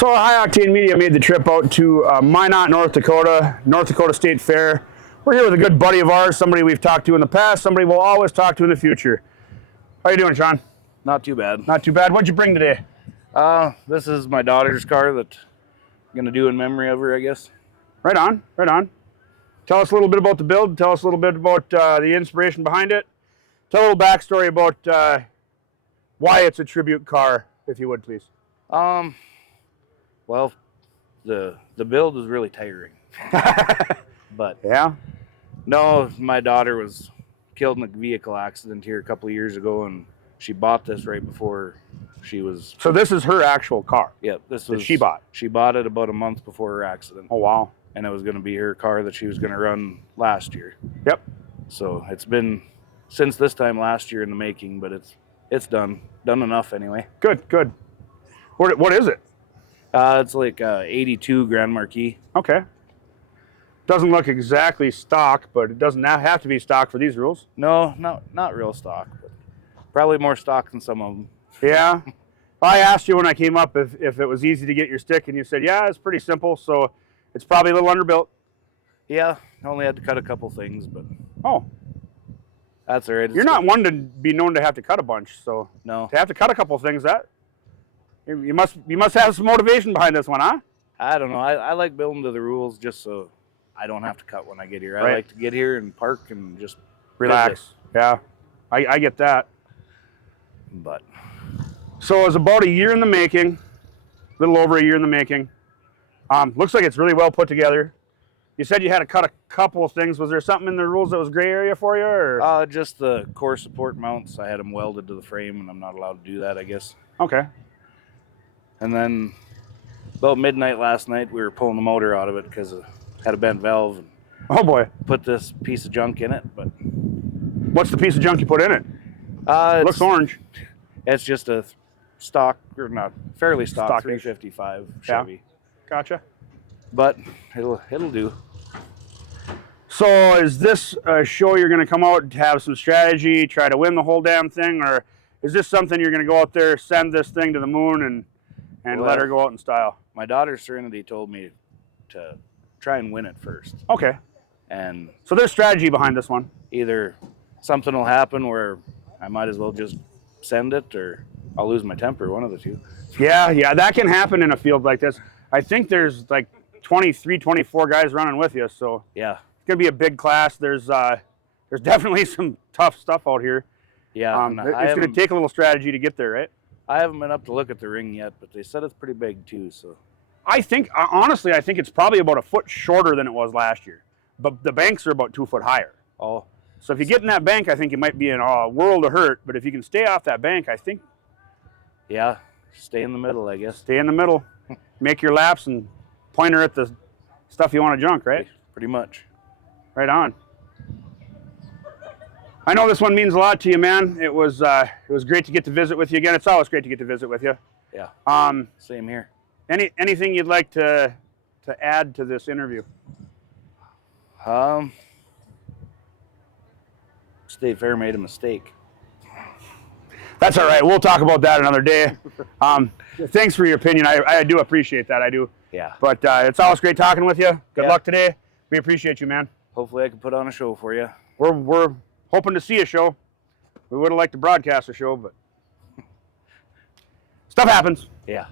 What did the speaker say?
So High Octane Media made the trip out to Minot, North Dakota State Fair. We're here with a good buddy of ours, somebody we've talked to in the past, somebody we'll always talk to in the future. How you doing, Shawn? Not too bad. Not too bad. What'd you bring today? This is my daughter's car that I'm going to do in memory of her, I guess. Right on, right on. Tell us a little bit about the build. Tell us a little bit about the inspiration behind it. Tell a little backstory about why it's a tribute car, if you would, please. Well, the build is really tiring. But yeah, no, my daughter was killed in a vehicle accident here a couple of years ago, and she bought this right before she was. So this is her actual car. Yeah, this was that she bought. She bought it about a month before her accident. Oh wow! And it was going to be her car that she was going to run last year. Yep. So it's been since this time last year in the making, but it's done enough anyway. Good, good. What is it? It's like 82 Grand Marquis. Okay. Doesn't look exactly stock, but it doesn't have to be stock for these rules. No, not real stock, but probably more stock than some of them. Yeah. I asked you when I came up if it was easy to get your stick, and you said, yeah, it's pretty simple, so it's probably a little underbuilt. Yeah, I only had to cut a couple things, but oh, that's all right. You're not one to be known to have to cut a bunch, so no. To have to cut a couple things, that you must have some motivation behind this one, huh? I don't know. I like building to the rules just so I don't have to cut when I get here. Right. I like to get here and park and just relax. Yeah, I get that. But so it was about a year in the making, a little over a year in the making. Looks like it's really well put together. You said you had to cut a couple of things. Was there something in the rules that was gray area for you, or? Just the core support mounts. I had them welded to the frame, and I'm not allowed to do that, I guess. Okay. And then about midnight last night, we were pulling the motor out of it because it had a bent valve. And oh boy! Put this piece of junk in it, but what's the piece of junk you put in it? It looks orange. It's just a stock, or not fairly stock 355 Chevy. Yeah. Gotcha. But it'll do. So is this a show you're going to come out and have some strategy, try to win the whole damn thing, or is this something you're going to go out there, send this thing to the moon, and let her go out in style? My daughter Serenity told me to try and win it first. Okay. And so there's strategy behind this one. Either something will happen where I might as well just send it, or I'll lose my temper, one of the two. Yeah, that can happen in a field like this. I think there's like 23, 24 guys running with you, so yeah, it's gonna be a big class. There's definitely some tough stuff out here. Yeah, it's gonna take a little strategy to get there, right? I haven't been up to look at the ring yet, but they said it's pretty big too. So I think honestly, I think it's probably about a foot shorter than it was last year, but the banks are about 2 foot higher. Oh, so if you get in that bank, I think you might be in a world of hurt. But if you can stay off that bank, I think. Yeah, stay in the middle, I guess. Stay in the middle, make your laps, and point her at the stuff you want to junk, right? Pretty much. Right on. I know this one means a lot to you, man. It was great to get to visit with you again. It's always great to get to visit with you. Yeah. Same here. Anything you'd like to add to this interview? State Fair made a mistake. That's all right. We'll talk about that another day. Thanks for your opinion. I do appreciate that. I do. Yeah. But it's always great talking with you. Good luck today. We appreciate you, man. Hopefully I can put on a show for you. We're hoping to see a show. We would have liked to broadcast a show, but stuff happens. Yeah.